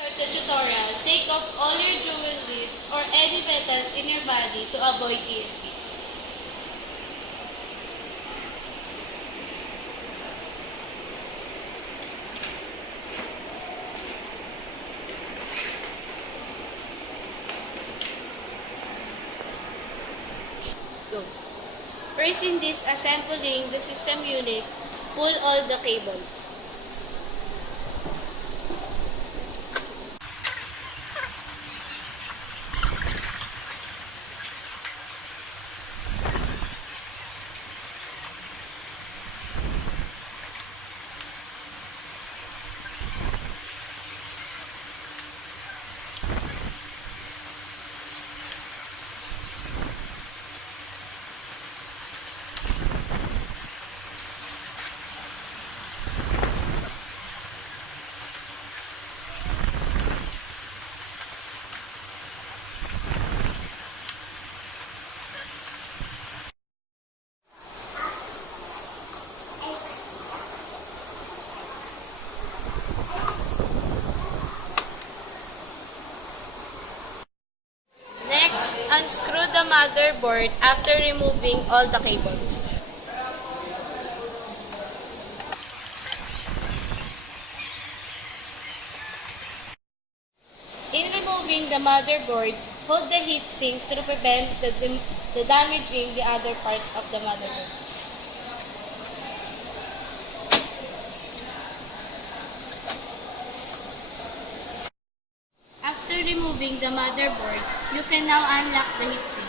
Start the tutorial. Take off all your jewelries or any metals in your body to avoid ESP. Go. First in this assembling the system unit, pull all the cables. Next, unscrew the motherboard after removing all the cables. In removing the motherboard, hold the heatsink to prevent the damaging the other parts of the motherboard. After removing the motherboard, you can now unlock the heatsink.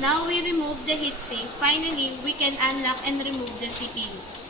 Now we remove the heatsink. Finally, we can unlock and remove the CPU.